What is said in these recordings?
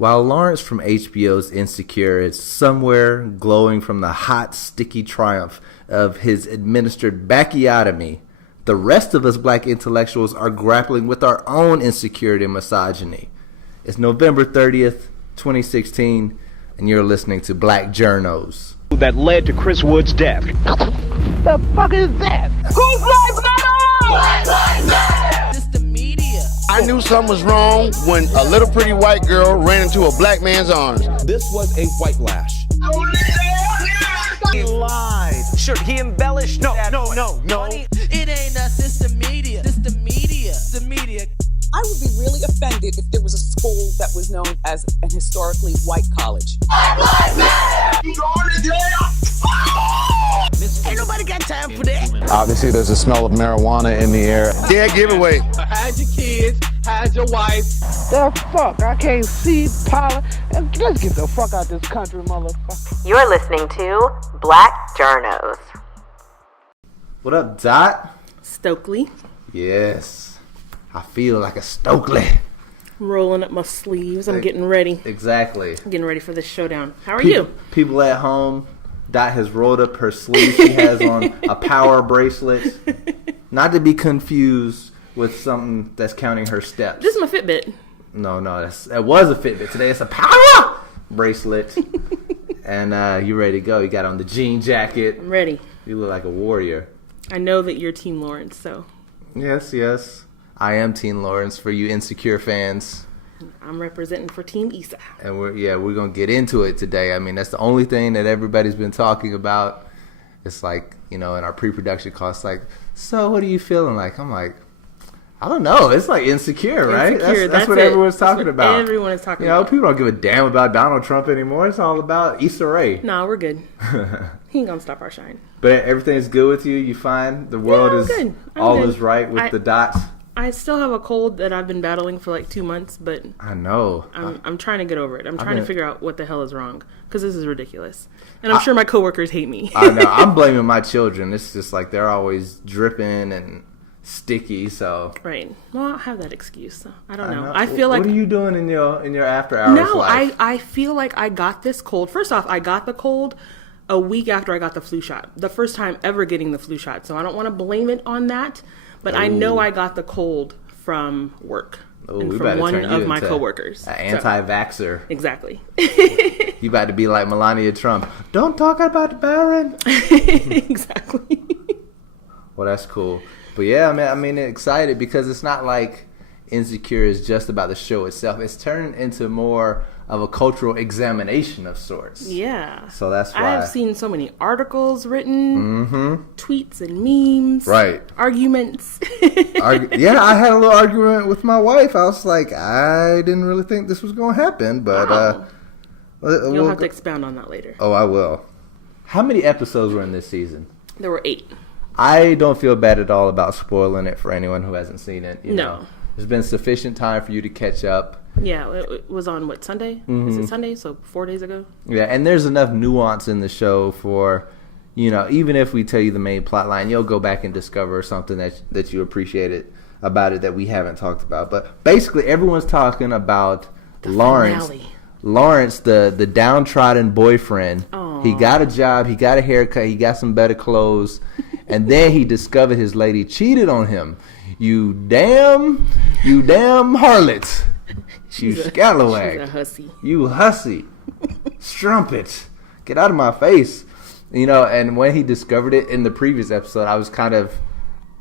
While Lawrence from HBO's Insecure is somewhere glowing from the hot, sticky triumph of his administered backiotomy, the rest of us black intellectuals are grappling with our own insecurity and misogyny. It's November 30th, 2016, and you're listening to Black Journos. That led to Chris Wood's death. The fuck is that? Whose life matter? Black lives matter! It's the media. I knew something was wrong when a little pretty white girl ran into a black man's arms. This was a white lash. He lied. Sure, he embellished. No. It ain't us, it's the media. It's the media. The media. I would be really offended if there was a school that was known as an historically white college. Black lives matter! You going to jail? Ain't nobody got time for that. Obviously, there's a smell of marijuana in the air. Dead giveaway. Hide your kids, hide your wife. The fuck? I can't see Paula. Let's get the fuck out this country, motherfucker. You're listening to Black Journos. What up, Dot? Stokely. Yes. I feel like a Stokely. I'm rolling up my sleeves. I'm getting ready. Exactly. I'm getting ready for this showdown. How are you? People at home, Dot has rolled up her sleeve. She has on a power bracelet. Not to be confused with something that's counting her steps. This is my Fitbit. No, it was a Fitbit. Today it's a power bracelet. And you ready to go. You got on the jean jacket. I'm ready. You look like a warrior. I know that you're Team Lawrence, so. Yes. I am Team Lawrence for you Insecure fans. I'm representing for Team Issa. And we're going to get into it today. I mean, that's the only thing that everybody's been talking about. It's like, in our pre-production call, it's like, so what are you feeling like? I'm like, I don't know. It's like Insecure, right? That's what everyone's talking about. Everyone is talking about. People don't give a damn about Donald Trump anymore. It's all about Issa Rae. No, we're good. He ain't gonna stop our shine. But everything's good with you? You find the world is good. All is right with the dots? I still have a cold that I've been battling for like 2 months, but I know. I'm trying to get over it. I'm trying to figure out what the hell is wrong, because this is ridiculous. And I'm sure my coworkers hate me. I know. I'm blaming my children. It's just like they're always dripping and sticky, so. Right. Well, I don't have that excuse, so I don't know. I feel like. What are you doing in your after hours life? I feel like I got this cold. First off, I got the cold a week after I got the flu shot. The first time ever getting the flu shot. So I don't want to blame it on that. But I know I got the cold from work and from one of my coworkers. An anti-vaxxer. Exactly. You about to be like Melania Trump. Don't talk about the Baron. Exactly. Well, that's cool. But yeah, I mean, excited because it's not like Insecure is just about the show itself. It's turned into more of a cultural examination of sorts. Yeah. So that's why. I have seen so many articles written, tweets and memes. Right. Arguments. Yeah, I had a little argument with my wife. I was like, I didn't really think this was going to happen, but You'll have to expound on that later. Oh, I will. How many episodes were in this season? There were 8. I don't feel bad at all about spoiling it for anyone who hasn't seen it. You No. know. There's been sufficient time for you to catch up. Yeah, it was on, Sunday? Mm-hmm. Is it Sunday? So 4 days ago? Yeah, and there's enough nuance in the show for, even if we tell you the main plot line, you'll go back and discover something that you appreciated about it that we haven't talked about. But basically, everyone's talking about Lawrence. Finale. Lawrence, the downtrodden boyfriend. Aww. He got a job, he got a haircut, he got some better clothes, and then he discovered his lady cheated on him. You damn harlot. You scalawag. She's a hussy. You hussy. Strumpet. Get out of my face. And when he discovered it in the previous episode, I was kind of,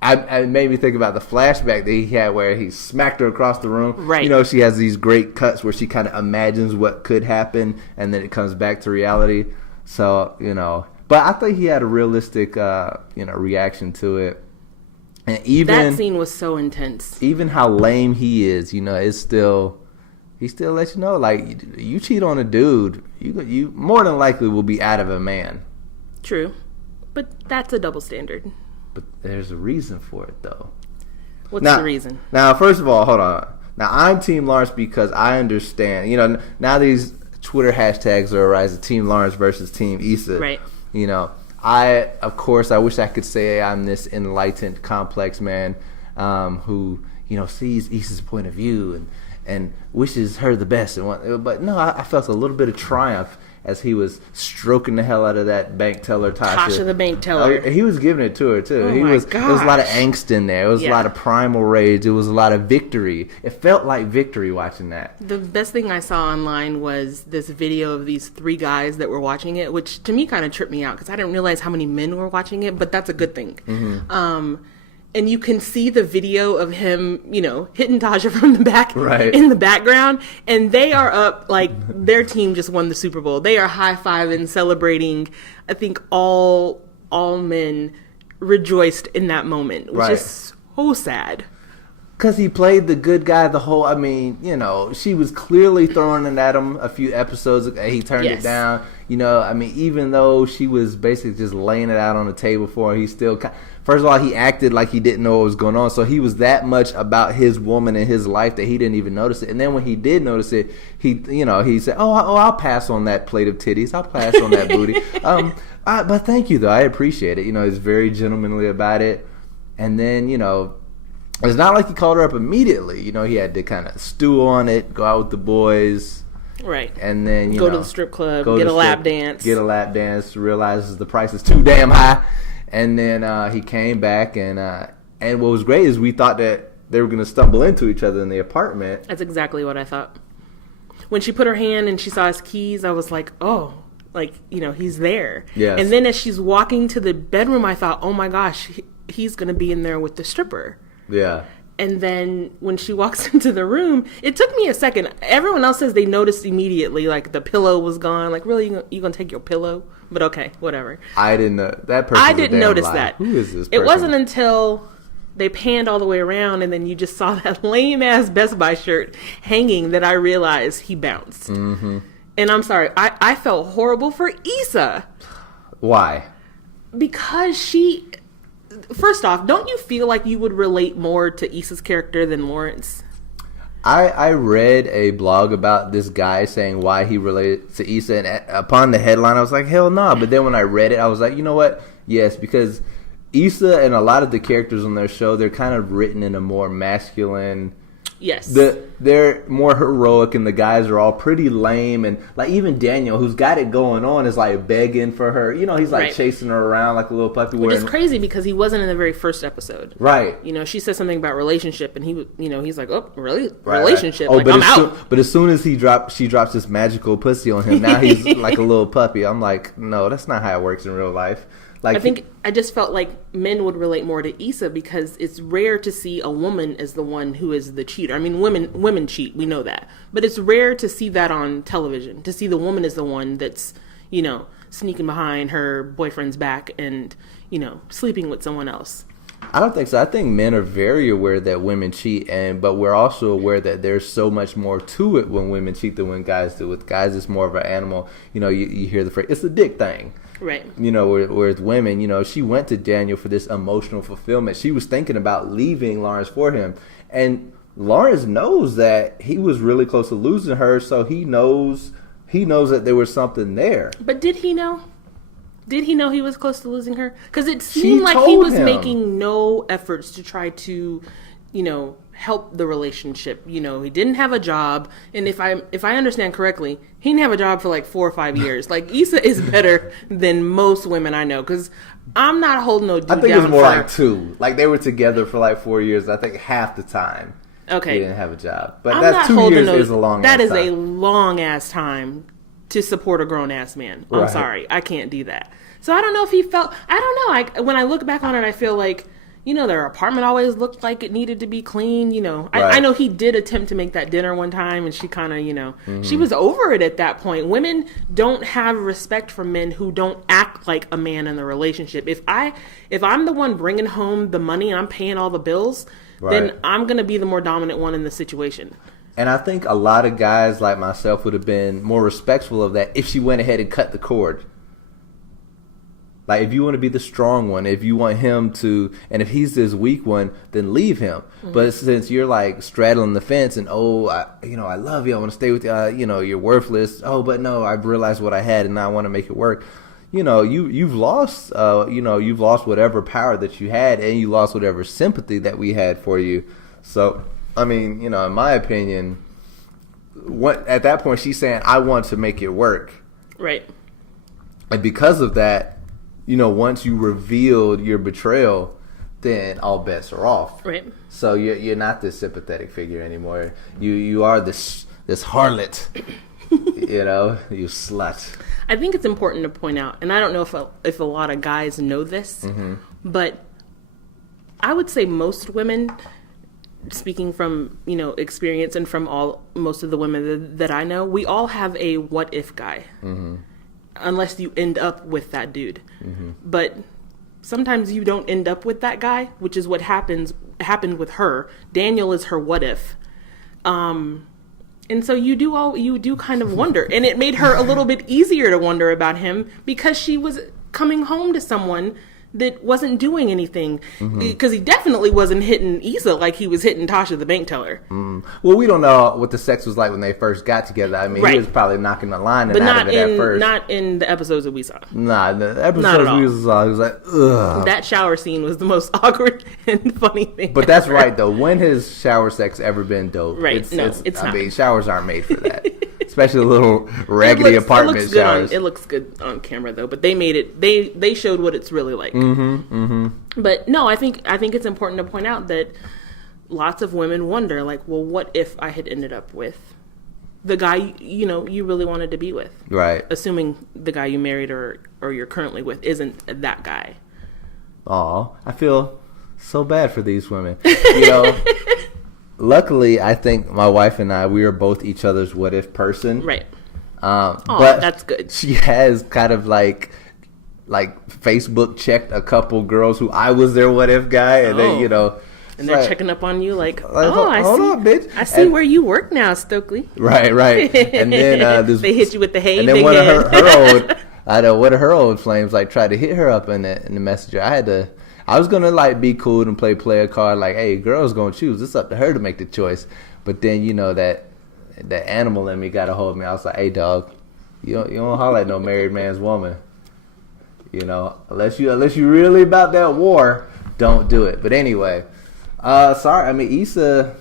it made me think about the flashback that he had where he smacked her across the room. Right. She has these great cuts where she kind of imagines what could happen and then it comes back to reality. So, but I think he had a realistic, reaction to it. And even that scene was so intense. Even how lame he is, it's still, he still lets you know, like, you cheat on a dude, you more than likely will be out of a man. True. But that's a double standard. But there's a reason for it, though. What's the reason? Now, first of all, hold on. Now, I'm Team Lawrence because I understand, now these Twitter hashtags are arising, Team Lawrence versus Team Issa. Right. Of course, I wish I could say I'm this enlightened, complex man who, sees Issa's point of view and wishes her the best. But no, I felt a little bit of triumph as he was stroking the hell out of that bank teller, Tasha the bank teller. He was giving it to her too. Oh There was a lot of gosh. angst in there. It was a lot of primal rage. It was a lot of victory. It felt like victory watching that. The best thing I saw online was this video of these 3 guys that were watching it, which to me kind of tripped me out because I didn't realize how many men were watching it, but that's a good thing. And you can see the video of him, hitting Tasha from the back in the background. And they are up, like, their team just won the Super Bowl. They are high-fiving, celebrating. I think all men rejoiced in that moment, which is so sad. Because he played the good guy she was clearly throwing it at him a few episodes ago. He turned it down. Even though she was basically just laying it out on the table for him, he still... First of all, he acted like he didn't know what was going on. So he was that much about his woman in his life that he didn't even notice it. And then when he did notice it, he said, I'll pass on that plate of titties. I'll pass on that booty. But thank you, though. I appreciate it. He's very gentlemanly about it. And then, it's not like he called her up immediately. He had to kind of stew on it, go out with the boys. Right. And then, go to the strip club, get a lap dance, realizes the price is too damn high. And then he came back, and what was great is we thought that they were going to stumble into each other in the apartment. That's exactly what I thought. When she put her hand and she saw his keys, I was like, oh, he's there. Yes. And then as she's walking to the bedroom, I thought, oh my gosh, he's going to be in there with the stripper. Yeah. And then when she walks into the room, it took me a second. Everyone else says they noticed immediately, like the pillow was gone. Like, really, you gonna take your pillow? But okay, whatever. I didn't know that person. I didn't notice that. Who is this person? It wasn't until they panned all the way around and then you just saw that lame ass Best Buy shirt hanging that I realized he bounced. Mm-hmm. And I'm sorry, I felt horrible for Issa. Why? Because first off, don't you feel like you would relate more to Issa's character than Lawrence? I read a blog about this guy saying why he related to Issa, and upon the headline, I was like, hell no. But then when I read it, I was like, you know what? Yes, because Issa and a lot of the characters on their show, they're kind of written in a more masculine... Yes. They're more heroic, and the guys are all pretty lame. And like even Daniel, who's got it going on, is like begging for her. He's like chasing her around like a little puppy. Which is crazy because he wasn't in the very first episode. Right. She said something about relationship, and he's like, oh, really? Relationship? Right. Like, I'm out. But as soon as she drops this magical pussy on him, now he's like a little puppy. I'm like, no, that's not how it works in real life. Like, I think I just felt like men would relate more to Issa because it's rare to see a woman as the one who is the cheater. I mean, women cheat, we know that. But it's rare to see that on television, to see the woman as the one that's, sneaking behind her boyfriend's back and, sleeping with someone else. I don't think so. I think men are very aware that women cheat, but we're also aware that there's so much more to it when women cheat than when guys do. With guys, it's more of an animal. You hear the phrase, it's a dick thing. Right. Whereas women, she went to Daniel for this emotional fulfillment. She was thinking about leaving Lawrence for him. And Lawrence knows that he was really close to losing her, so he knows that there was something there. But did he know? Did he know he was close to losing her? Because it seemed like he was making no efforts to try to, help the relationship. He didn't have a job, and if I understand correctly, he didn't have a job for like 4 or 5 years. Like, Issa is better than most women I know, because I'm not holding no dude down. I think it was more like 2. Like, they were together for like 4 years. I think half the time he didn't have a job. But that's 2 years is a long ass time. That is a long ass time to support a grown ass man. I'm sorry, I can't do that. So I don't know if he felt. I don't know. When I look back on it, I feel like their apartment always looked like it needed to be clean. I know he did attempt to make that dinner one time, and she kind of she was over it at that point. Women don't have respect for men who don't act like a man in the relationship. If I'm the one bringing home the money and I'm paying all the bills, then I'm gonna be the more dominant one in the situation. And I think a lot of guys like myself would have been more respectful of that if she went ahead and cut the cord. Like, if you want to be the strong one, if you want him to, and if he's this weak one, then leave him. Mm-hmm. But since you're like straddling the fence and, I love you, I want to stay with you, you're worthless. Oh, but no, I've realized what I had and now I want to make it work. You've lost, you've lost whatever power that you had, and you lost whatever sympathy that we had for you. So, in my opinion, at that point, she's saying, I want to make it work. Right. And because of that, once you revealed your betrayal, then all bets are off. Right. So you're not this sympathetic figure anymore. You are this harlot. You slut. I think it's important to point out, and I don't know if a lot of guys know this, but I would say most women, speaking from experience and from most of the women that I know, we all have a what if guy, unless you end up with that dude. But sometimes you don't end up with that guy, which is what happened with her. Daniel is her what if. And so you do kind of wonder. And it made her a little bit easier to wonder about him because she was coming home to someone that wasn't doing anything. Because he definitely wasn't hitting Issa like he was hitting Tasha the bank teller. Well, we don't know what the sex was like when they first got together. I mean, Right. He was probably knocking the line But out of it at first. not in the episodes that we saw. Nah, the episodes we saw, he was like, ugh. That shower scene was the most awkward and funny thing. But that's ever. right, though. When has shower sex ever been dope? Right. It's I not. mean, showers aren't made for that. Especially little raggedy apartment showers. It looks good on camera, though. But they made it. They showed what it's really like. But no, I think it's important to point out that lots of women wonder, like, well, what if I had ended up with the guy you really wanted to be with? Right. Assuming the guy you married or you're currently with isn't that guy. Aw, I feel so bad for these women. Luckily, I think my wife and I, we are both each other's what if person. Right. But that's good. She has kind of like Facebook checked a couple girls who I was their what if guy, and they, and they're checking up on you like, I see, on, bitch. I see where you work now, Stokely. Right. And then they hit you with the hay. And then one of her old flames tried to hit her up in the messenger. I was gonna be cool and play player card, like, hey, girl's gonna choose. It's up to her to make the choice. But then that animal in me got a hold of me. I was like, hey, dog, you don't holler at no married man's woman. Unless you really about that war, don't do it. But anyway, sorry. I mean, Issa,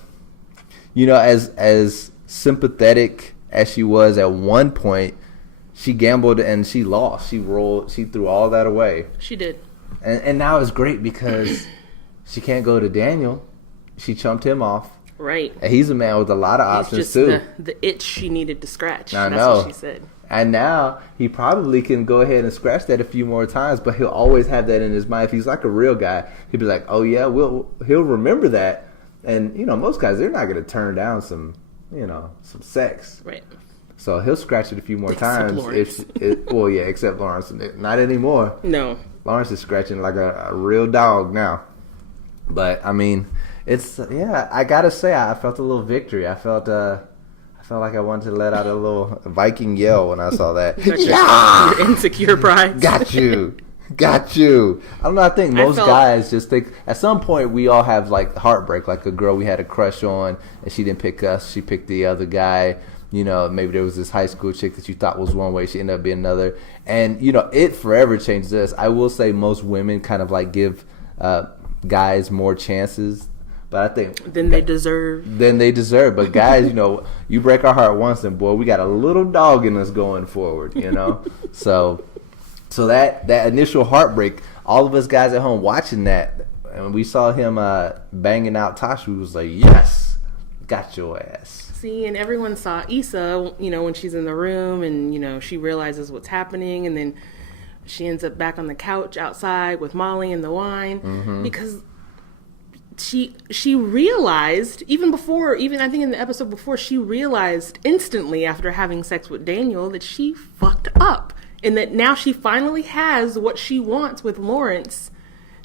as sympathetic as she was at one point, she gambled and she lost. She threw all that away. She did. And now it's great because she can't go to Daniel. She chumped him off. Right. And he's a man with a lot of options, too. The itch she needed to scratch. I That's know. what she said. And now he probably can go ahead and scratch that a few more times, but he'll always have that in his mind. If he's like a real guy, he'll be like, oh, yeah, he'll remember that. And, most guys, they're not going to turn down some sex. Right. So he'll scratch it a few more Except times. Lawrence. Except Lawrence. Not anymore. No. Lawrence is scratching like a real dog now. But, I mean, I got to say, I felt a little victory. I felt like I wanted to let out a little Viking yell when I saw that. Your insecure pride. Got you. I don't know. I think most guys just think at some point we all have heartbreak, like a girl we had a crush on and she didn't pick us. She picked the other guy. Maybe there was this high school chick that you thought was one way. She ended up being another. And, it forever changes us. I will say most women kind of give guys more chances. But I think Than they deserve. But guys, you break our heart once, and boy, we got a little dog in us going forward. So that initial heartbreak, all of us guys at home watching that, and we saw him banging out Tasha, we was like, yes, got your ass. See, and everyone saw Issa, when she's in the room, and she realizes what's happening, and then she ends up back on the couch outside with Molly and the wine because she realized even I think in the episode before, she realized instantly after having sex with Daniel that she fucked up and that now she finally has what she wants with Lawrence.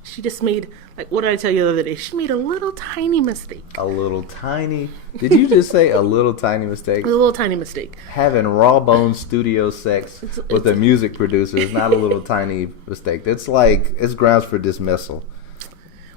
She just made, what did I tell you the other day? She made a little tiny mistake. A little tiny? Did you just say a little tiny mistake? A little tiny mistake. Having raw bone studio sex with a music producer is not a little tiny mistake. It's it's grounds for dismissal.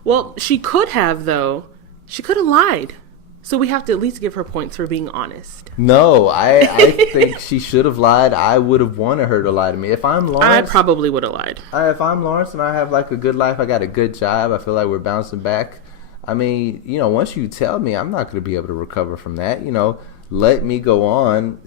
Well, she could have, though. She could have lied. So we have to at least give her points for being honest. No, I think she should have lied. I would have wanted her to lie to me. If I'm Lawrence, I probably would have lied. If I'm Lawrence and I have a good life, I got a good job, I feel like we're bouncing back. I mean, once you tell me, I'm not going to be able to recover from that. let me go on,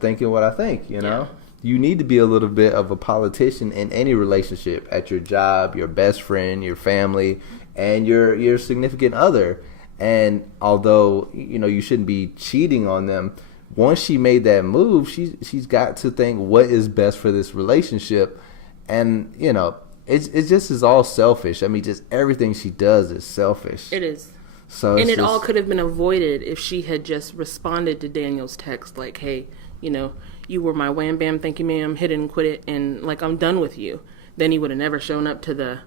thinking what I think, Yeah. You need to be a little bit of a politician in any relationship, at your job, your best friend, your family, and your significant other. And although, you shouldn't be cheating on them, once she made that move, she's got to think what is best for this relationship. And, it just is all selfish. I mean, just everything she does is selfish. It is. So and it all could have been avoided if she had just responded to Daniel's text like, hey, you were my wham bam, thank you ma'am, hit it and quit it, and like, I'm done with you. Then he would have never shown up to the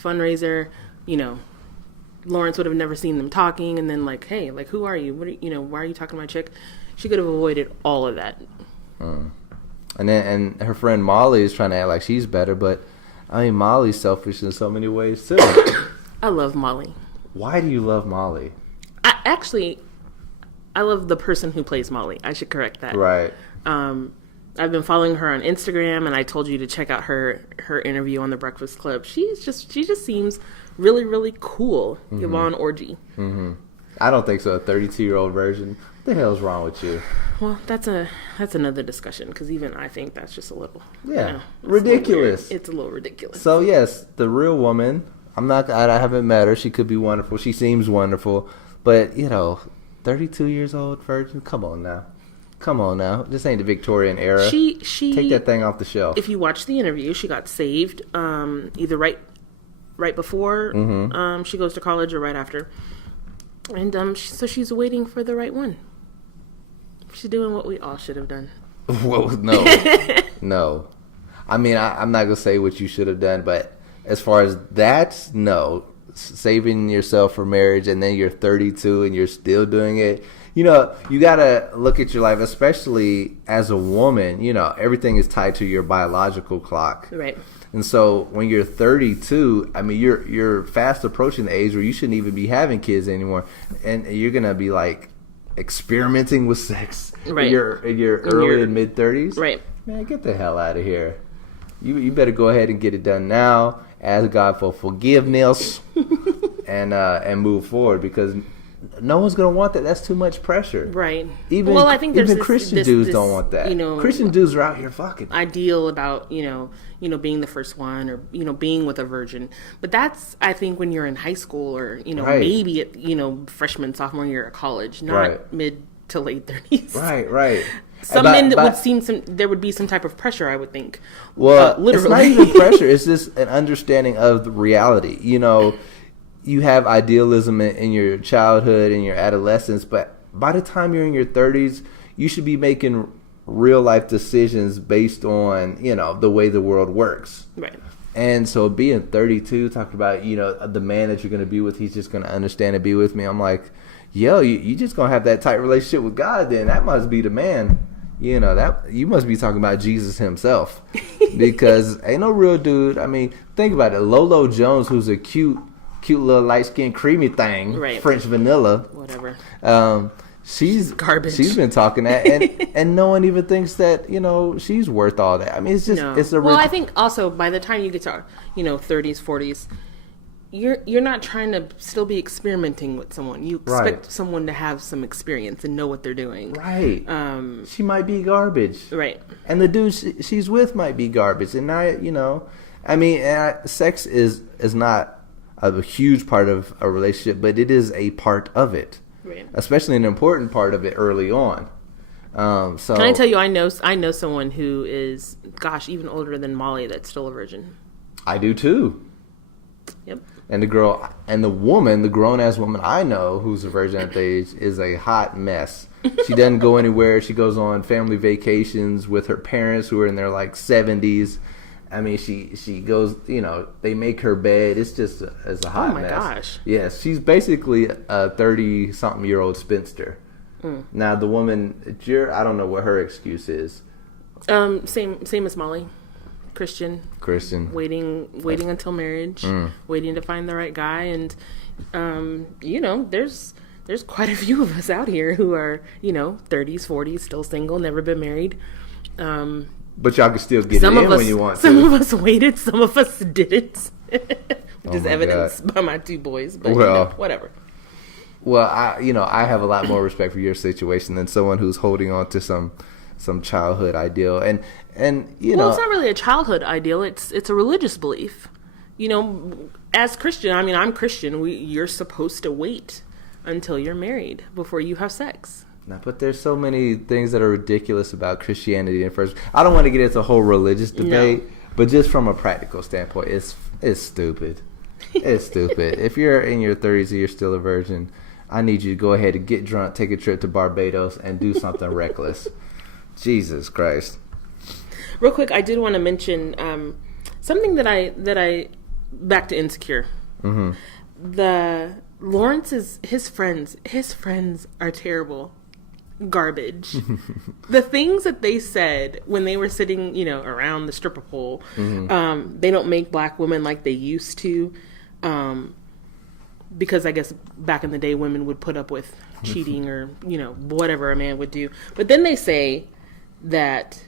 fundraiser. Lawrence would have never seen them talking, and then like, hey, like, who are you? What are why are you talking to my chick? She could have avoided all of that. And her friend Molly is trying to act like she's better, but I mean, Molly's selfish in so many ways too. I love Molly. Why do you love Molly? I love the person who plays Molly. I should correct that. Right. I've been following her on Instagram, and I told you to check out her interview on The Breakfast Club. She just seems really, really cool. Yvonne Orji. Mm-hmm. I don't think so. A 32-year-old version. What the hell's wrong with you? Well, that's another discussion, because even I think that's just a little ridiculous. It's a little ridiculous. So yes, the real woman. I haven't met her. She could be wonderful. She seems wonderful, but 32 years old virgin. Come on now. This ain't the Victorian era. She take that thing off the shelf. If you watch the interview, she got saved either right before she goes to college or right after, and so she's waiting for the right one. She's doing what we all should have done. Well, no, no. I mean, I'm not gonna say what you should have done, but as far as that, no. Saving yourself for marriage, and then you're 32 and you're still doing it. You gotta look at your life, especially as a woman. Everything is tied to your biological clock. Right. And so when you're 32, I mean, you're fast approaching the age where you shouldn't even be having kids anymore, and you're gonna be like experimenting with sex. Right. In your early and mid 30s. Right. Man, get the hell out of here. You better go ahead and get it done now. Ask God for forgiveness and move forward, because no one's gonna want that. That's too much pressure. Right. I think even Christian dudes don't want that. Christian dudes are out here fucking. Ideal about being the first one, or being with a virgin. But that's, I think, when you're in high school, or Right. maybe at freshman, sophomore year of college, not Right. mid to late 30s. Right. Some men there would be some type of pressure, I would think. Well, literally. it's not even pressure. It's just an understanding of the reality. You have idealism in your childhood and your adolescence, but by the time you're in your 30s, you should be making real life decisions based on, the way the world works. Right. And so being 32, talking about, the man that you're going to be with, he's just going to understand and be with me. I'm like, yo, you just going to have that tight relationship with God then. That must be the man. That you must be talking about Jesus himself, because ain't no real dude. I mean, think about it. Lolo Jones, who's a cute little light skinned creamy thing, right. French vanilla, whatever. She's garbage. She's been talking that, and no one even thinks that she's worth all that. I mean, it's just it's a. Well, I think also by the time you get to 30s, 40s. You're not trying to still be experimenting with someone. You expect someone to have some experience and know what they're doing. Right. She might be garbage. Right. And the dude she's with might be garbage. And I mean, sex is not a huge part of a relationship, but it is a part of it. Right. Especially an important part of it early on. So can I tell you, I know someone who is, even older than Molly, that's still a virgin. I do too. Yep. And the grown ass woman I know who's a virgin at the age is a hot mess. She doesn't go anywhere. She goes on family vacations with her parents who are in their like 70s. I mean, she goes, they make her bed. It's just it's a hot mess. Oh my gosh. Yes, she's basically a 30-something-year-old spinster. Now the woman, I don't know what her excuse is. Same as Molly. Christian, waiting until marriage, waiting to find the right guy, and there's quite a few of us out here who are 30s, 40s, still single, never been married. But y'all can still get it in when you want to. Some of us waited, some of us didn't, which is evidenced by my two boys. But whatever. Well, I have a lot more respect for your situation than someone who's holding on to some childhood ideal, and Well, it's not really a childhood ideal. It's a religious belief. As Christian, I mean, I'm Christian. You're supposed to wait until you're married before you have sex. But there's so many things that are ridiculous about Christianity. And first, I don't want to get into a whole religious debate, but just from a practical standpoint, it's stupid. It's stupid. If you're in your 30s and you're still a virgin, I need you to go ahead and get drunk, take a trip to Barbados, and do something reckless. Jesus Christ. Real quick, I did want to mention something that I back to Insecure. Mm-hmm. Lawrence's his friends are terrible. Garbage. The things that they said when they were sitting, around the stripper pole, they don't make black women like they used to, because I guess back in the day women would put up with cheating or, whatever a man would do. But then they say that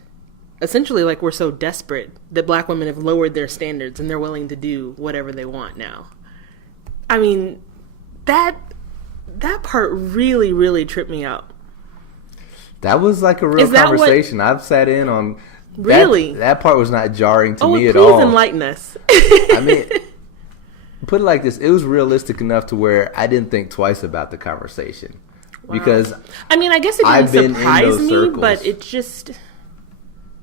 essentially, like, we're so desperate that black women have lowered their standards and they're willing to do whatever they want now. I mean, that part really, really tripped me out. That was like a real conversation. I've sat in on. Really? That part was not jarring to me at all. Please enlighten us. I mean, put it like this: it was realistic enough to where I didn't think twice about the conversation. Wow. Because I mean, I guess it didn't surprise me, but it just.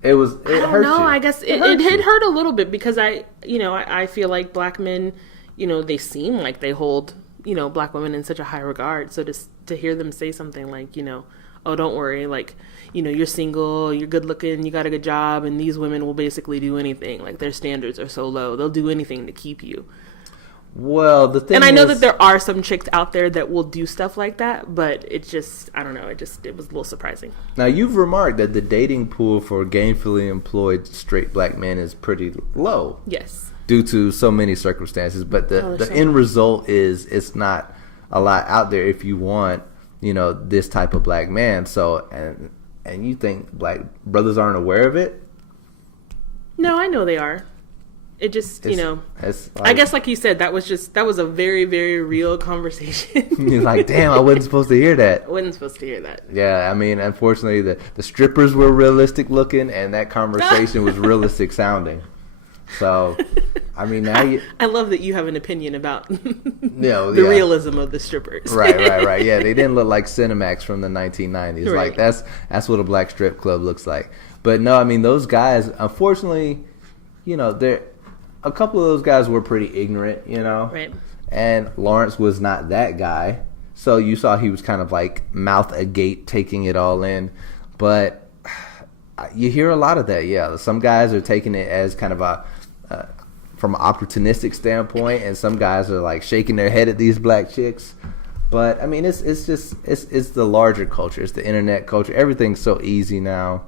It was. It I don't hurt know. you. I guess it hurt a little bit because I feel like black men, they seem like they hold black women in such a high regard. So to hear them say something like oh, don't worry, like, you're single, you're good looking, you got a good job, and these women will basically do anything. Like, their standards are so low. They'll do anything to keep you. Well, the thing is... And I know that there are some chicks out there that will do stuff like that, but it just, I don't know, it was a little surprising. Now, you've remarked that the dating pool for gainfully employed straight black men is pretty low. Yes. Due to so many circumstances, but the end result is it's not a lot out there if you want this type of black man. So, and you think black brothers aren't aware of it? No, I know they are. It just, I guess like you said, that was a very, very real conversation. You're like, damn, I wasn't supposed to hear that. I wasn't supposed to hear that. Yeah, I mean, unfortunately, the strippers were realistic looking, and that conversation was realistic sounding. So, I mean, now I love that you have an opinion about the realism of the strippers. Right. Yeah, they didn't look like Cinemax from the 1990s. Right. Like that's what a black strip club looks like. But no, I mean, those guys, unfortunately, they're a couple of those guys were pretty ignorant, Right. And Lawrence was not that guy, so you saw he was kind of like mouth agape, taking it all in, but. You hear a lot of that, yeah. Some guys are taking it as kind of from an opportunistic standpoint, and some guys are like shaking their head at these black chicks. But I mean, it's the larger culture, it's the internet culture. Everything's so easy now.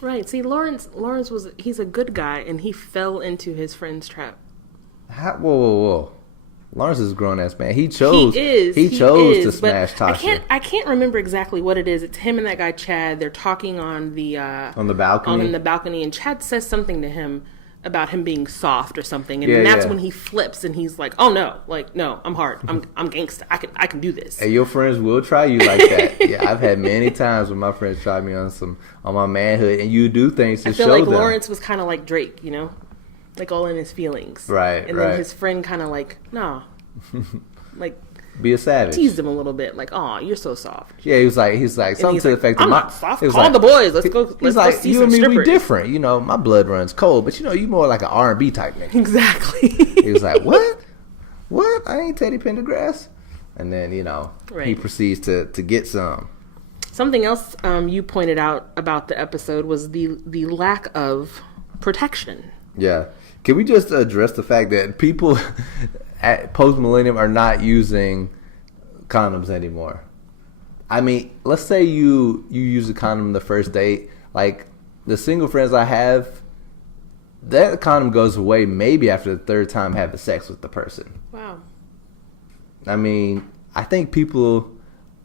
Right. See, Lawrence he's a good guy, and he fell into his friend's trap. Whoa. Lawrence is a grown ass man. He chose to smash Tasha. I can't remember exactly what it is. It's him and that guy Chad. They're talking on the balcony, and Chad says something to him about him being soft or something, and that's when he flips and he's like, "Oh no, no, I'm hard. I'm gangsta. I can do this." Hey, your friends will try you like that. Yeah, I've had many times when my friends tried me on my manhood, and you do things to show them. I feel like Lawrence was kind of like Drake, like all in his feelings, right? And then his friend kind of like, nah, like be a savage, teased him a little bit, like, "Oh, you're so soft." Yeah, he was like something to the effect of, "I'm not soft. Call the boys. Let's go. Let's like, go see you some and me, strippers." we different. My blood runs cold, but you more like an R&B type nigga. Exactly. He was like, "What? I ain't Teddy Pendergrass." And then he proceeds to get some. Something else you pointed out about the episode was the lack of protection. Yeah. Can we just address the fact that people at post-millennium are not using condoms anymore? I mean, let's say you use a condom the first date. Like, the single friends I have, that condom goes away maybe after the third time having sex with the person. Wow. I mean, I think people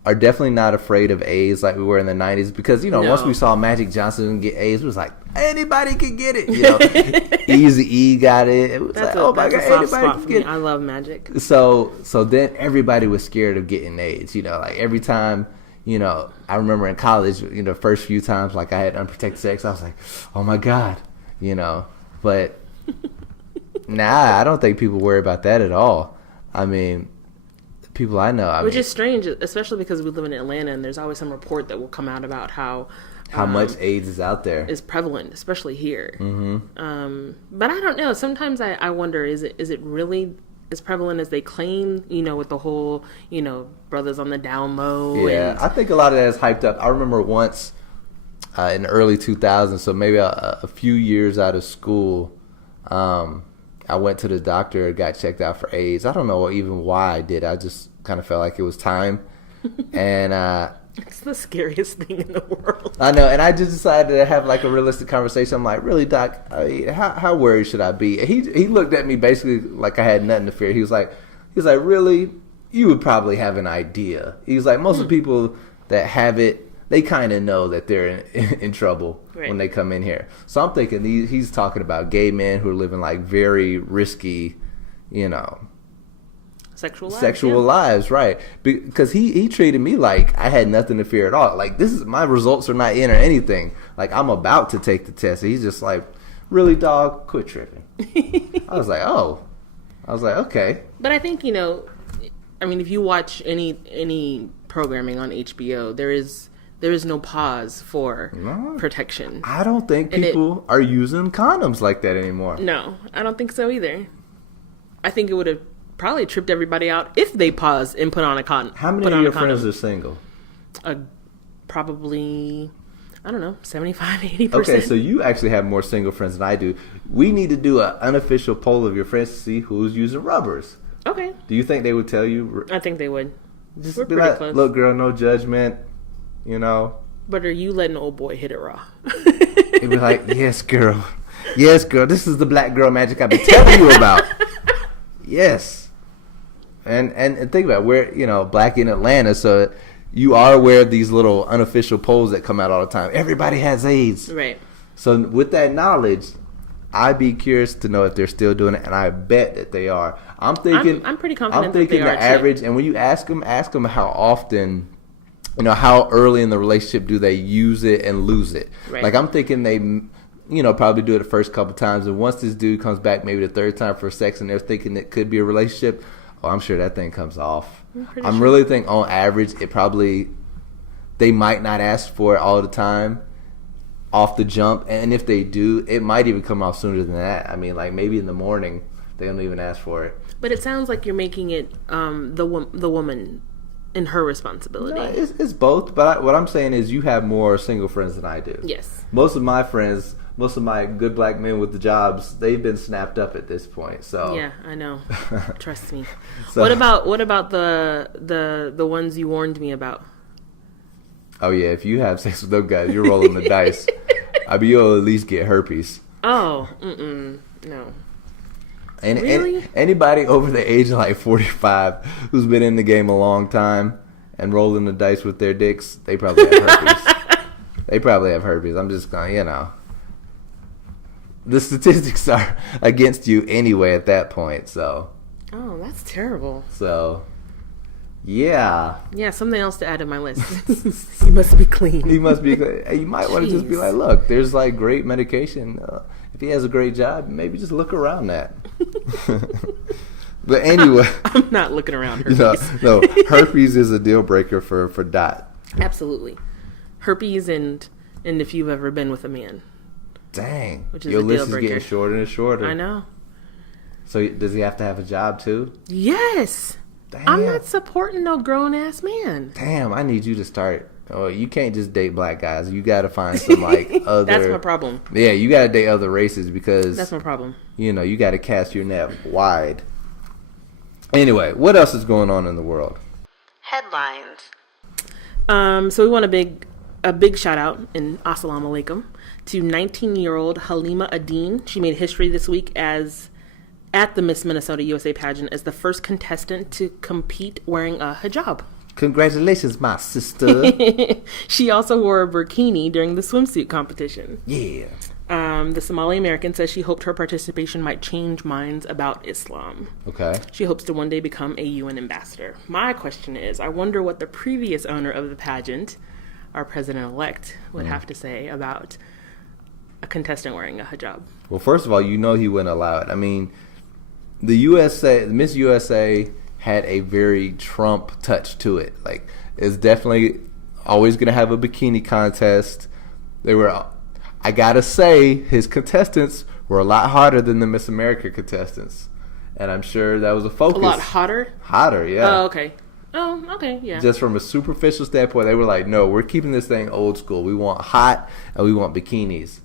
are definitely not afraid of AIDS like we were in the 90s because, once we saw Magic Johnson get AIDS, it was like, anybody can get it. Easy-E got it. It was oh my God, anybody can get it. I love Magic. So then everybody was scared of getting AIDS, like every time, I remember in college, the first few times like I had unprotected sex, I was like, oh my God, but nah, I don't think people worry about that at all. I mean, people I know. Which is strange, especially because we live in Atlanta and there's always some report that will come out about how much AIDS is out there. Is prevalent, especially here. Mm-hmm. But I don't know. Sometimes I wonder, is it really as prevalent as they claim, with the whole, brothers on the down low? Yeah, I think a lot of that is hyped up. I remember once in the early 2000s, so maybe a few years out of school, I went to the doctor, got checked out for AIDS. I don't know even why I did. I just kind of felt like it was time. And it's the scariest thing in the world. I know. And I just decided to have like a realistic conversation. I'm like, really, doc, how worried should I be? He looked at me basically like I had nothing to fear. He was like, really? You would probably have an idea. He was like, most of the people that have it, they kind of know that they're in trouble when they come in here. So I'm thinking he's talking about gay men who are living like very risky, sexual lives, right? Because he treated me like I had nothing to fear at all. Like my results are not in or anything. Like I'm about to take the test. He's just like, really, dog, quit tripping. I was like, okay. But I think if you watch any programming on HBO, there is no pause for protection. I don't think people are using condoms like that anymore. No, I don't think so either. I think it would have probably tripped everybody out if they paused and put on a condom. How many of your friends are single? Probably, I don't know, 75-80%. Okay, so you actually have more single friends than I do. We need to do an unofficial poll of your friends to see who's using rubbers. Okay. Do you think they would tell you? I think they would. Just We're be pretty like, close. Look, girl, no judgment. But are you letting old boy hit it raw? He'd be like, yes, girl. Yes, girl. This is the black girl magic I've been telling you about. Yes. And think about it. We're, black in Atlanta, so you are aware of these little unofficial polls that come out all the time. Everybody has AIDS. Right. So with that knowledge, I'd be curious to know if they're still doing it, and I bet that they are. I'm thinking. I'm pretty confident. I'm thinking that they the are average, too. and when you ask them how often, how early in the relationship do they use it and lose it? Right. Like I'm thinking they, probably do it the first couple times, and once this dude comes back, maybe the third time for sex, and they're thinking it could be a relationship. Oh, I'm sure that thing comes off. I'm really think on average, they might not ask for it all the time. Off the jump, and if they do, it might even come off sooner than that. I mean, like maybe in the morning they don't even ask for it. But it sounds like you're making it the woman in her responsibility. No, it's both. But what I'm saying is, you have more single friends than I do. Yes. Most of my friends, most of my good black men with the jobs, they've been snapped up at this point. So yeah, I know. Trust me. So, what about the ones you warned me about? Oh yeah, if you have sex with those guys, you're rolling the dice. I mean, you'll at least get herpes. Oh, no. And anybody over the age of like 45 who's been in the game a long time and rolling the dice with their dicks, they probably have herpes. I'm just going, the statistics are against you anyway at that point. So. Oh, that's terrible. So. Yeah. Yeah, something else to add to my list. He must be clean. He must be clean. You might want to just be like, look, there's like great medication. If he has a great job, maybe just look around that. But anyway. I'm not looking around herpes. No, herpes is a deal breaker for Dot. Absolutely. Herpes and if you've ever been with a man. Dang. Which is your a list deal is breaker. getting shorter and shorter. I know. So does he have to have a job too? Yes. Damn. I'm not supporting no grown-ass man. Damn, I need you to start. Oh, you can't just date black guys. You got to find some like other. That's my problem. Yeah, you got to date other races because that's my problem. You got to cast your net wide. Anyway, what else is going on in the world? Headlines. So we want a big shout out and assalamu alaikum to 19-year-old Halima Adine. She made history this week at the Miss Minnesota USA pageant as the first contestant to compete wearing a hijab. Congratulations, my sister. She also wore a burkini during the swimsuit competition. Yeah. The Somali American says she hoped her participation might change minds about Islam. Okay. She hopes to one day become a UN ambassador. My question is, I wonder what the previous owner of the pageant, our president-elect, would have to say about a contestant wearing a hijab. Well, first of all, he wouldn't allow it. I mean, Miss USA had a very Trump touch to it. Like, it's definitely always going to have a bikini contest. I gotta say, his contestants were a lot hotter than the Miss America contestants. And I'm sure that was a focus. A lot hotter? Hotter, yeah. Oh, okay. Yeah. Just from a superficial standpoint, they were like, no, we're keeping this thing old school. We want hot and we want bikinis.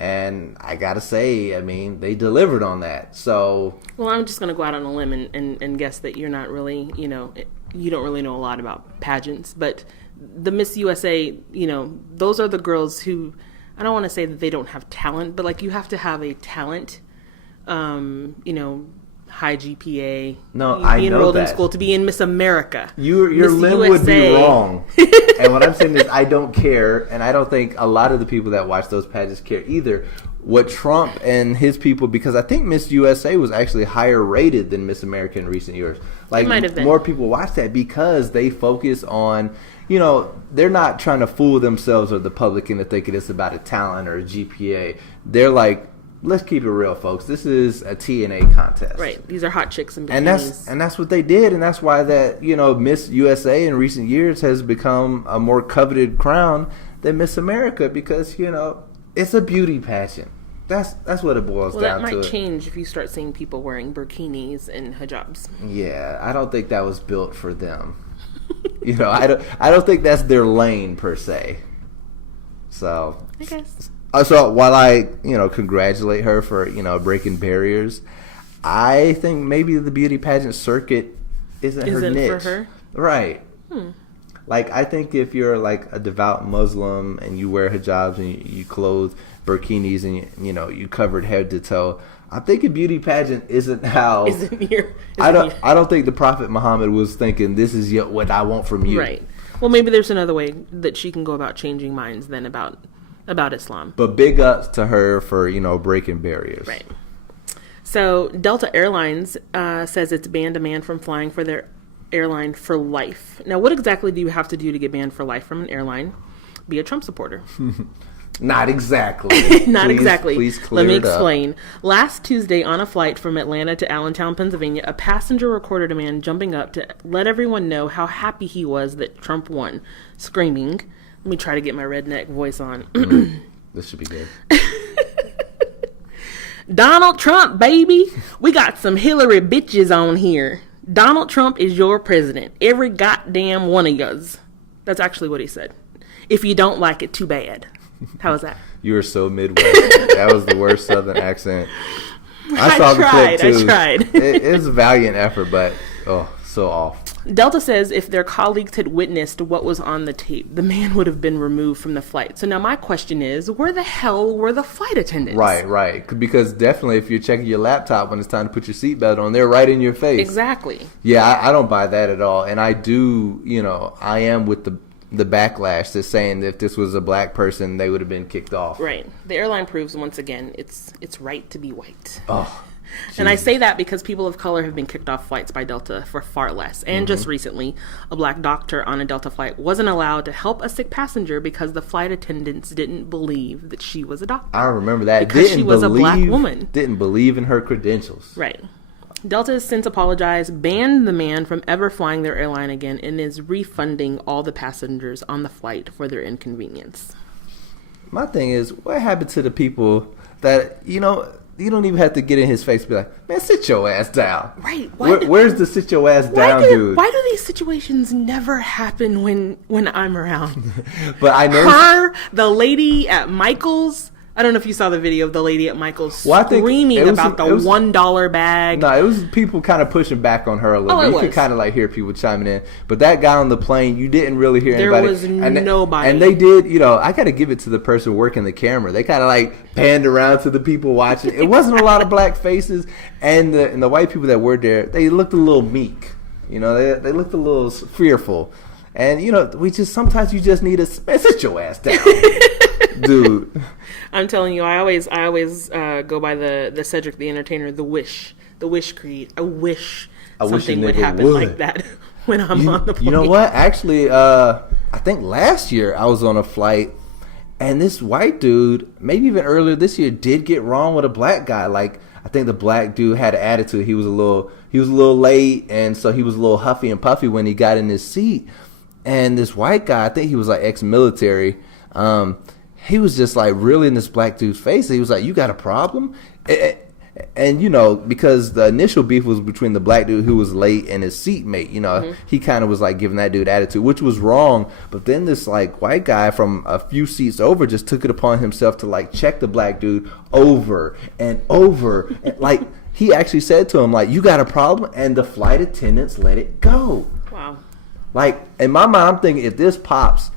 And I gotta say, I mean, they delivered on that. So, well, I'm just gonna go out on a limb and guess that you're not really, you don't really know a lot about pageants. But the Miss USA, those are the girls who, I don't want to say that they don't have talent, but like you have to have a talent, high GPA. No, I know enrolled that. in school to be in Miss America. Your limb would be wrong. And what I'm saying is, I don't care, and I don't think a lot of the people that watch those pageants care either. What Trump and his people, because I think Miss USA was actually higher rated than Miss America in recent years. Like, it might have been. More people watch that because they focus on, they're not trying to fool themselves or the public into thinking it's about a talent or a GPA. They're like, let's keep it real, folks. This is a TNA contest. Right. These are hot chicks in bikinis. And that's what they did, and that's why that, Miss USA in recent years has become a more coveted crown than Miss America because, it's a beauty pageant. That's what it boils down to. Well, that might change if you start seeing people wearing burkinis and hijabs. Yeah, I don't think that was built for them. I don't think that's their lane per se. So I guess. So while I, congratulate her for, breaking barriers, I think maybe the beauty pageant circuit isn't her niche. For her? Right. Like, I think if you're like a devout Muslim and you wear hijabs and you clothe burkinis and you covered head to toe, I think a beauty pageant isn't how. I don't think the Prophet Muhammad was thinking this is what I want from you. Right. Well, maybe there's another way that she can go about changing minds than about Islam. But big ups to her for breaking barriers. Right. So Delta Airlines says it's banned a man from flying for their airline for life. Now, what exactly do you have to do to get banned for life from an airline? Be a Trump supporter. Not exactly. Not exactly. Please clear Let me it up. explain. Last Tuesday, on a flight from Atlanta to Allentown, Pennsylvania, a passenger recorded a man jumping up to let everyone know how happy he was that Trump won, screaming, let me try to get my redneck voice on. This should be good. Donald Trump, baby. We got some Hillary bitches on here. Donald Trump is your president. Every goddamn one of yous. That's actually what he said. If you don't like it, too bad. How was that? You were so Midwest. That was the worst Southern accent. I saw the clip too. I tried. It's a valiant effort, but so off. Delta says if their colleagues had witnessed what was on the tape, the man would have been removed from the flight. So now my question is, where the hell were the flight attendants? Right. Because definitely if you're checking your laptop when it's time to put your seatbelt on, they're right in your face. Exactly. Yeah, I don't buy that at all. And I do, I am with the backlash that's saying that if this was a black person, they would have been kicked off. Right. The airline proves once again it's right to be white. Oh. And I say that because people of color have been kicked off flights by Delta for far less. And just recently, a black doctor on a Delta flight wasn't allowed to help a sick passenger because the flight attendants didn't believe that she was a doctor. I remember that. Because she was a black woman. Didn't believe in her credentials. Right. Delta has since apologized, banned the man from ever flying their airline again, and is refunding all the passengers on the flight for their inconvenience. My thing is, what happened to the people that, you don't even have to get in his face and be like, man, sit your ass down. Right. Where's the sit your ass down dude? Why do these situations never happen when I'm around? But I know the lady at Michael's. I don't know if you saw the video of the lady at Michael's screaming about the $1 bag. No, it was people kind of pushing back on her a little bit. You could kind of like hear people chiming in. But that guy on the plane, you didn't really hear anybody. There was nobody. And they did, I got to give it to the person working the camera. They kind of like panned around to the people watching. It wasn't a lot of black faces. And the white people that were there, they looked a little meek. They looked a little fearful. And sometimes you just need to sit your ass down, dude. I'm telling you, I always go by the Cedric the Entertainer, the wish creed. I wish something would happen like that when I'm on the plane. You know what? Actually, I think last year I was on a flight, and this white dude, maybe even earlier this year, did get wrong with a black guy. Like, I think the black dude had an attitude. He was a little late, and so he was a little huffy and puffy when he got in his seat. And this white guy, I think he was like ex-military, he was just like really in this black dude's face. He was like, "You got a problem?" And because the initial beef was between the black dude who was late and his seatmate, he kind of was like giving that dude attitude, which was wrong. But then this like white guy from a few seats over just took it upon himself to like check the black dude over and over. And, like, he actually said to him, like, "You got a problem?" And the flight attendants let it go. Wow. Like, in my mind, I'm thinking, if this pops,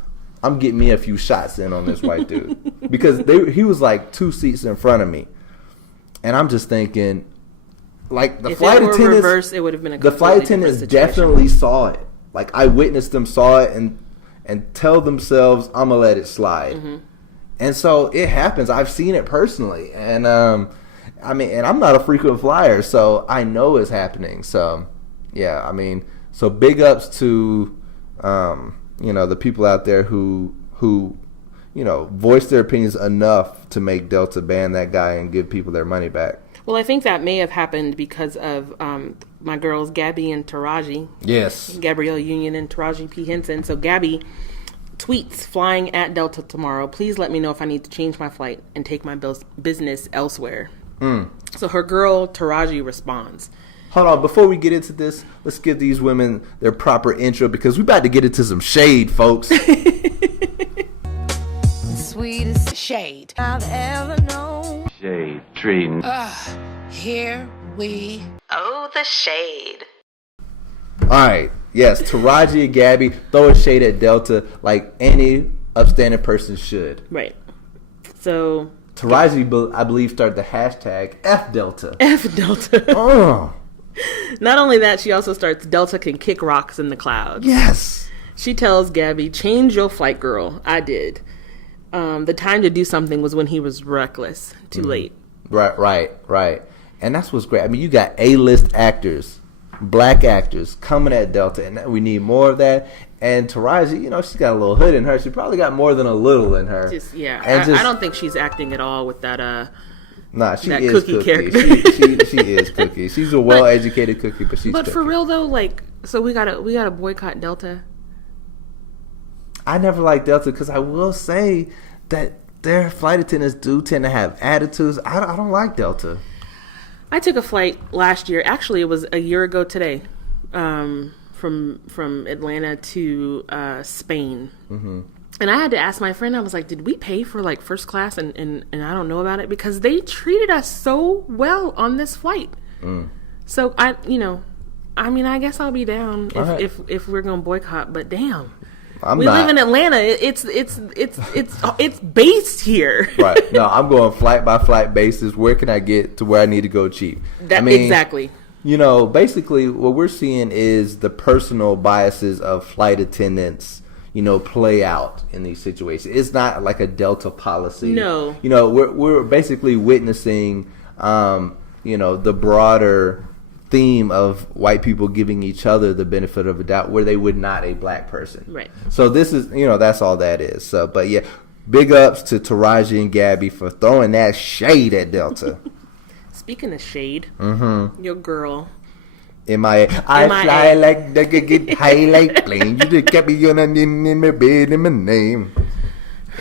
I'm getting me a few shots in on this white dude. Because he was like 2 seats in front of me. And I'm just thinking, like, the flight attendants, reverse, it would have been the flight attendants definitely saw it. Like, I witnessed them saw it and tell themselves, I'm going to let it slide. Mm-hmm. And so it happens. I've seen it personally. And, and I'm not a frequent flyer, so I know it's happening. So, yeah, so big ups to, the people out there who voice their opinions enough to make Delta ban that guy and give people their money back. Well, I think that may have happened because of my girls, Gabby and Taraji. Yes. Gabrielle Union and Taraji P. Henson. So Gabby tweets, "Flying at Delta tomorrow. Please let me know if I need to change my flight and take my business elsewhere." So her girl, Taraji, responds. Hold on, before we get into this, let's give these women their proper intro because we're about to get into some shade, folks. Sweetest shade I've ever known. Shade tree. Here we. Oh, the shade. All right, yes, Taraji and Gabby throwing shade at Delta like any upstanding person should. Right. So Taraji, I believe, started the hashtag #FDelta. #FDelta. Oh. Not only that, she also starts Delta can kick rocks in the clouds. Yes. She tells Gabby, "Change your flight, girl." I did. The time to do something was when he was reckless. Too late. Right. And that's what's great. You got A-list actors, black actors coming at Delta, and we need more of that. And Taraji, she's got a little hood in her. She probably got more than a little in her. I don't think she's acting at all with that. Nah, she that is cookie character. she is Cookie. She's a well-educated Cookie, but she's. But Cookie. For real though, like, so we gotta boycott Delta. I never liked Delta because I will say that their flight attendants do tend to have attitudes. I don't like Delta. I took a flight last year. Actually, it was a year ago today, from Atlanta to Spain. Mm-hmm. And I had to ask my friend, I was like, did we pay for like first class and I don't know about it? Because they treated us so well on this flight. So I guess I'll be down if we're going to boycott, but damn. We live in Atlanta. It's based here. Right. No, I'm going flight by flight basis. Where can I get to where I need to go cheap? Exactly. Basically what we're seeing is the personal biases of flight attendants, play out in these situations. It's not like a Delta policy. No. We're basically witnessing, the broader theme of white people giving each other the benefit of a doubt where they would not a black person. Right. So this is, that's all that is. So, but yeah, big ups to Taraji and Gabby for throwing that shade at Delta. Speaking of shade, your girl. I fly like they could get high like plane. You just kept me in my bed in my name.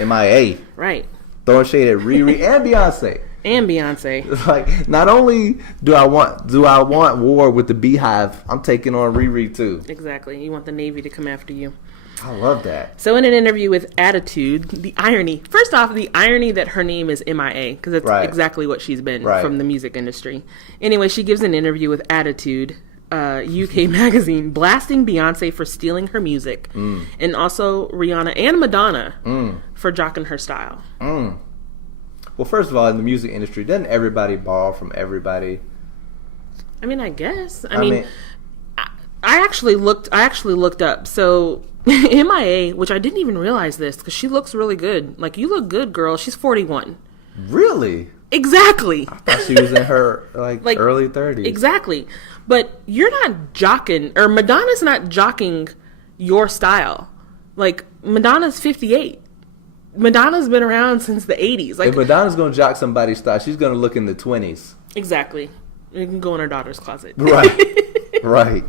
MIA. Right. Throwing shade at Riri and Beyonce. Like, not only do I want war with the Beehive, I'm taking on Riri too. Exactly. You want the Navy to come after you. I love that. So in an interview with Attitude, the irony that her name is MIA, because that's exactly what she's been from the music industry. Anyway, she gives an interview with Attitude, UK magazine, blasting Beyonce for stealing her music, and also Rihanna and Madonna for jocking her style. Well, first of all, in the music industry, doesn't everybody borrow from everybody? I mean, I guess. I actually looked up. So MIA, which I didn't even realize this because she looks really good. Like, you look good, girl. She's 41. Really? Exactly. I thought she was in her like early 30s. Exactly. But you're not jocking, or Madonna's not jocking your style. Like, Madonna's 58. Madonna's been around since the 80s. Like, if Madonna's going to jock somebody's style, she's going to look in the 20s. Exactly. You can go in her daughter's closet. Right. Right.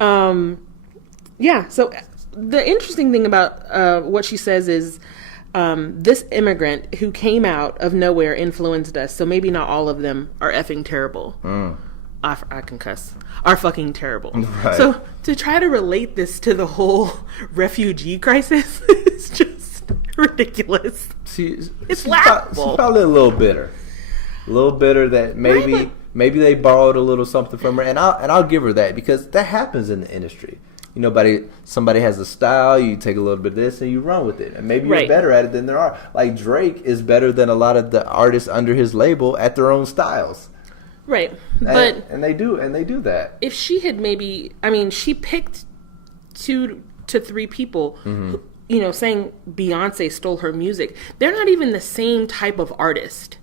Yeah, so the interesting thing about what she says is this immigrant who came out of nowhere influenced us, so maybe not all of them are effing terrible. I can cuss. Are fucking terrible. Right. So to try to relate this to the whole refugee crisis is just ridiculous. It's laughable. She's probably a little bitter. A little bitter that maybe they borrowed a little something from her, and I'll give her that, because that happens in the industry. You know, somebody has a style, you take a little bit of this and you run with it. And maybe you're better at it than there are. Like, Drake is better than a lot of the artists under his label at their own styles. Right. But and they do that. If she had she picked 2 to 3 people who, you know, saying Beyonce stole her music. They're not even the same type of artist.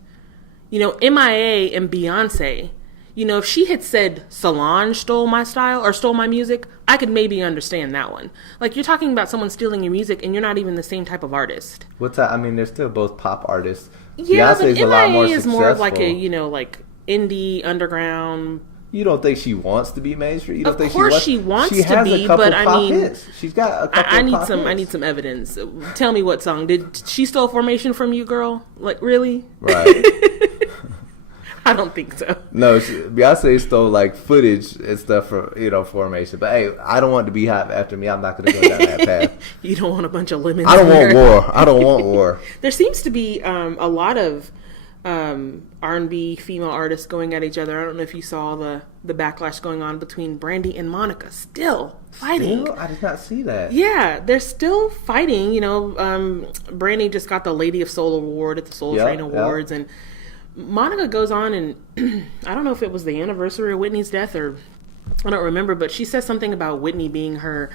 You know, MIA and Beyonce, you know, if she had said Solange stole my style or stole my music, I could maybe understand that one. Like, you're talking about someone stealing your music and you're not even the same type of artist. They're still both pop artists. Yeah, Beyonce's but a lot more MIA is successful. more of like a, you know, like indie, underground. You don't think she wants to be mainstream? You don't think she wants to be, but I mean, hits. She's got a couple I need pop hits. I need some evidence. Tell me what song. Did she stole Formation from you, girl? Like, really? Right. I don't think so. No, Beyonce stole like footage and stuff from, you know, Formation. But hey, I don't want to be hot after me. I'm not going to go down that path. You don't want a bunch of lemons. I don't want war. There seems to be a lot of R&B female artists going at each other. I don't know if you saw the backlash going on between Brandy and Monica. Still fighting. I did not see that. Yeah, they're still fighting. You know, Brandy just got the Lady of Soul award at the Soul Train Awards, and Monica goes on, and I don't know if it was the anniversary of Whitney's death, or I don't remember, but she says something about Whitney being her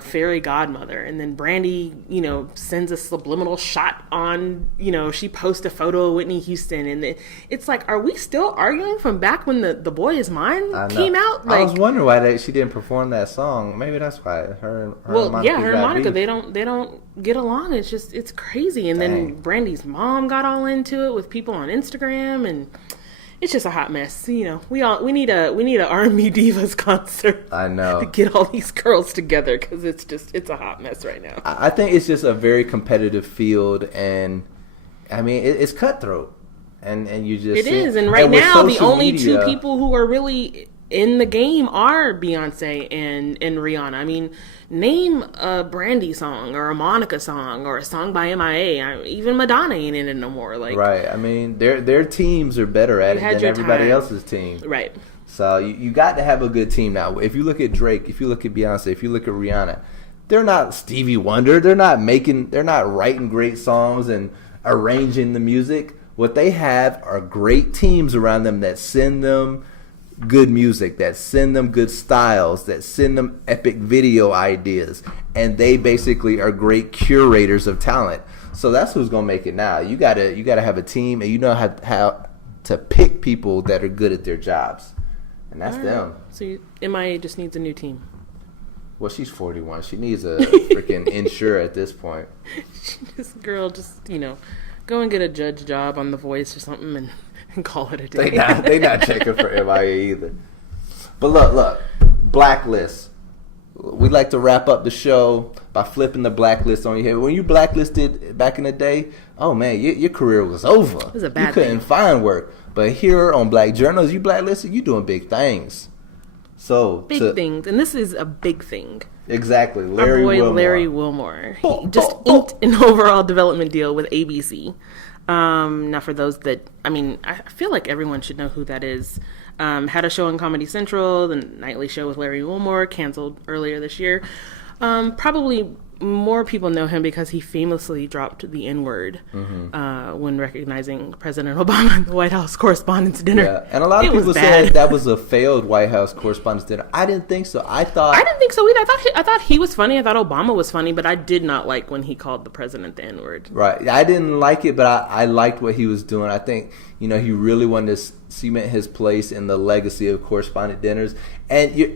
fairy godmother, and then Brandy, you know, sends a subliminal shot on, you know, she posts a photo of Whitney Houston, and it's like, are we still arguing from back when the Boy Is Mine came out? Like, I was wondering why she didn't perform that song. Maybe that's why her and Monica they don't get along. It's just, it's crazy. And then Brandy's mom got all into it with people on Instagram, and it's just a hot mess. You know, we need a R&B Divas concert. I know, to get all these girls together, because it's a hot mess right now. I think it's just a very competitive field, and I mean it's cutthroat, and you just it is. And right now the only 2 people who are really in the game are Beyonce and Rihanna. I mean, name a Brandy song or a Monica song or a song by MIA. Even Madonna ain't in it no more. Like, right. I mean, their teams are better at it than everybody else's team. Right. So you got to have a good team now. If you look at Drake, if you look at Beyonce, if you look at Rihanna, they're not Stevie Wonder. They're not writing great songs and arranging the music. What they have are great teams around them that send them good music, that send them good styles, that send them epic video ideas, and they basically are great curators of talent. So that's who's gonna make it now. You gotta have a team, and you know how to pick people that are good at their jobs, and that's them. So MIA just needs a new team. Well, she's 41. She needs a freaking insurer at this point. This girl just, you know, go and get a judge job on The Voice or something, and call it a day. They not checking for MIA either. But look, blacklist. We like to wrap up the show by flipping the blacklist on your head. When you blacklisted back in the day, oh man, your career was over. It was a bad You couldn't find work. But here on Black Journos, you blacklisted, you doing big things. So big things, and this is a big thing. Exactly, Larry Wilmore. He just inked an overall development deal with ABC. Now, for those that, I mean, I feel like everyone should know who that is. Had a show on Comedy Central, the nightly show with Larry Wilmore, canceled earlier this year. Probably more people know him because he famously dropped the N-word when recognizing President Obama at the White House Correspondents' Dinner. Yeah, and a lot of people said that was a failed White House Correspondents' Dinner. I didn't think so. I didn't think so either. I thought he was funny. I thought Obama was funny, but I did not like when he called the president the N-word. Right. I didn't like it, but I liked what he was doing. I think, he really wanted to cement his place in the legacy of correspondent dinners. And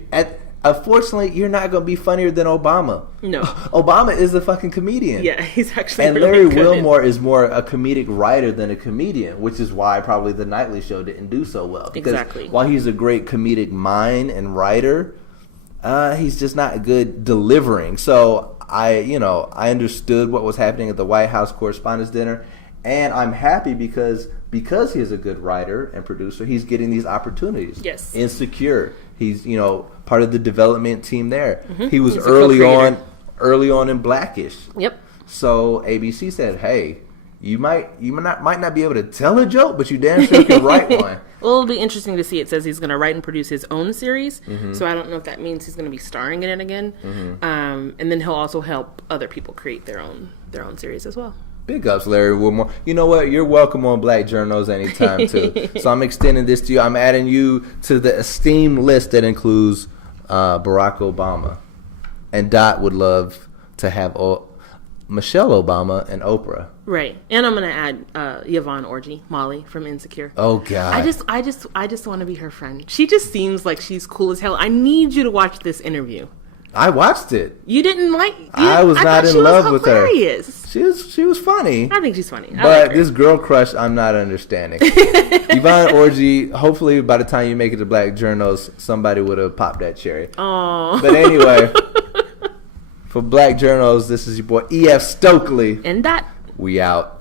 unfortunately, you're not going to be funnier than Obama. No. Obama is a fucking comedian. Yeah, he's actually And really Larry good. Wilmore is more a comedic writer than a comedian, which is why probably The Nightly Show didn't do so well. Because exactly. While he's a great comedic mind and writer, he's just not good delivering. So I understood what was happening at the White House Correspondents' Dinner, and I'm happy because he's a good writer and producer, he's getting these opportunities. Yes. Insecure. He's, part of the development team there. Mm-hmm. He was He's early on in Blackish. Yep. So ABC said, "Hey, you might not be able to tell a joke, but you damn sure can write one." Well, it'll be interesting to see. It says he's going to write and produce his own series, so I don't know if that means he's going to be starring in it again. And then he'll also help other people create their own series as well. Big ups, Larry Wilmore. You know what? You're welcome on Black Journos anytime, too. So I'm extending this to you. I'm adding you to the esteemed list that includes Barack Obama. And Dot would love to have Michelle Obama and Oprah. Right. And I'm going to add Yvonne Orji, Molly from Insecure. Oh, God. I just want to be her friend. She just seems like she's cool as hell. I need you to watch this interview. I watched it. You didn't like? I was not in love with her. Hilarious. She was funny. I think she's funny. But this girl crush, I'm not understanding. Yvonne Orji, hopefully by the time you make it to Black Journos, somebody would have popped that cherry. Aww. But anyway, for Black Journos, this is your boy E.F. Stokely. And that. We out.